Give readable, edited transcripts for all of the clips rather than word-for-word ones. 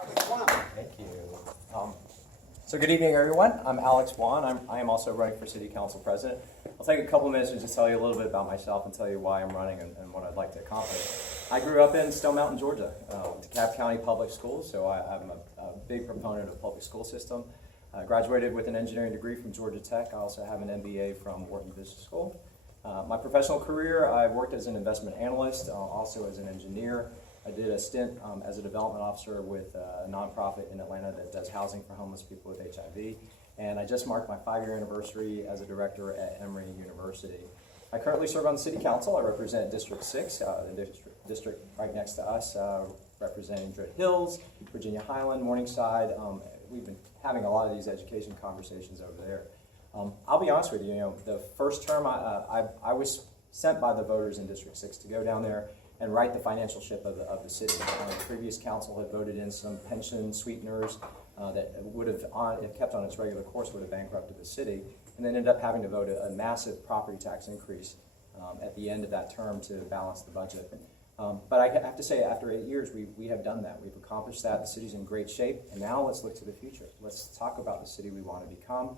Thank you. So good evening, everyone. I'm Alex Wan. I am also running for City Council President. I'll take a couple minutes and just tell you a little bit about myself and tell you why I'm running and what I'd like to accomplish. I grew up in Stone Mountain, Georgia, DeKalb County Public Schools, so I'm a big proponent of the public school system. I graduated with an engineering degree from Georgia Tech. I also have an MBA from Wharton Business School. My professional career, I've worked as an investment analyst, also as an engineer. I did a stint as a development officer with a nonprofit in Atlanta that does housing for homeless people with HIV. And I just marked my 5-year anniversary as a director at Emory University. I currently serve on the City Council. I represent District 6, the district right next to us, representing Druid Hills, Virginia Highland, Morningside. We've been having a lot of these education conversations over there. I'll be honest with you, the first term I was sent by the voters in District 6 to go down there and write the financial ship of the city. The previous council had voted in some pension sweeteners that would have, if kept on its regular course, would have bankrupted the city, and then ended up having to vote a massive property tax increase at the end of that term to balance the budget. But I have to say, after 8 years, we have done that. We've accomplished that. The city's in great shape, and now let's look to the future. Let's talk about the city we want to become.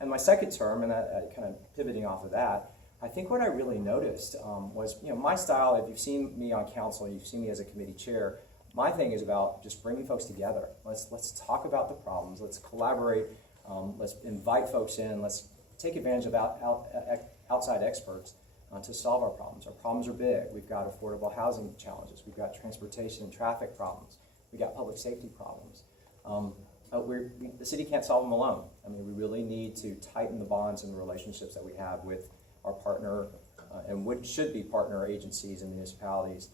And my second term, and kind of pivoting off of that, I think what I really noticed was, my style, if you've seen me on council, you've seen me as a committee chair, my thing is about just bringing folks together. Let's talk about the problems. Let's collaborate. Let's invite folks in. Let's take advantage of outside experts to solve our problems. Our problems are big. We've got affordable housing challenges. We've got transportation and traffic problems. We've got public safety problems. The city can't solve them alone. I mean, we really need to tighten the bonds and the relationships that we have with our partner and what should be partner agencies and municipalities.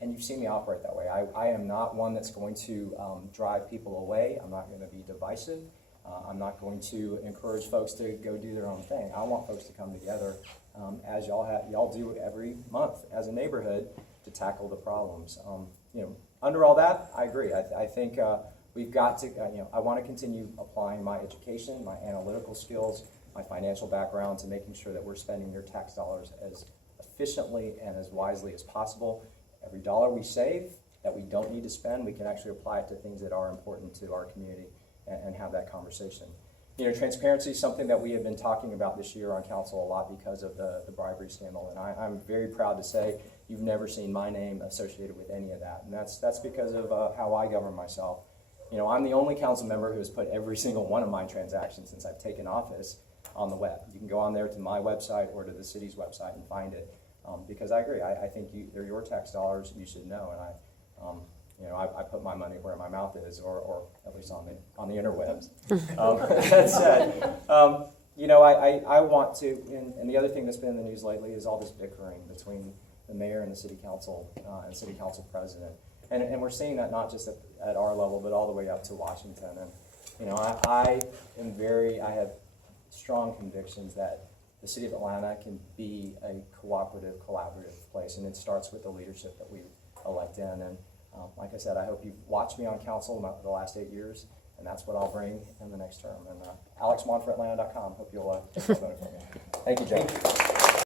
And you've seen me operate that way. I am not one that's going to drive people away. I'm not going to be divisive. I'm not going to encourage folks to go do their own thing. I want folks to come together as y'all do every month as a neighborhood to tackle the problems. Under all that, I agree. I think we've got to, I want to continue applying my education, my analytical skills, my financial background to making sure that we're spending your tax dollars as efficiently and as wisely as possible. Every dollar we save that we don't need to spend, we can actually apply it to things that are important to our community and have that conversation. Transparency is something that we have been talking about this year on council a lot because of the bribery scandal, and I'm very proud to say you've never seen my name associated with any of that, and that's because of how I govern myself. I'm the only council member who has put every single one of my transactions since I've taken office on the web. You can go on there to my website or to the city's website and find it, because I agree. I think they're your tax dollars. You should know, and I put my money where my mouth is, or at least on the interwebs. That said, I want to, and the other thing that's been in the news lately is all this bickering between the mayor and the city council and city council president, and we're seeing that not just at our level, but all the way up to Washington. And I have strong convictions that the city of Atlanta can be a cooperative, collaborative place, and it starts with the leadership that we elect in. And like I said, I hope you've watched me on council the last 8 years, and that's what I'll bring in the next term. And AlexMonforAtlanta.com. Hope you'll vote for me. Thank you, Joe.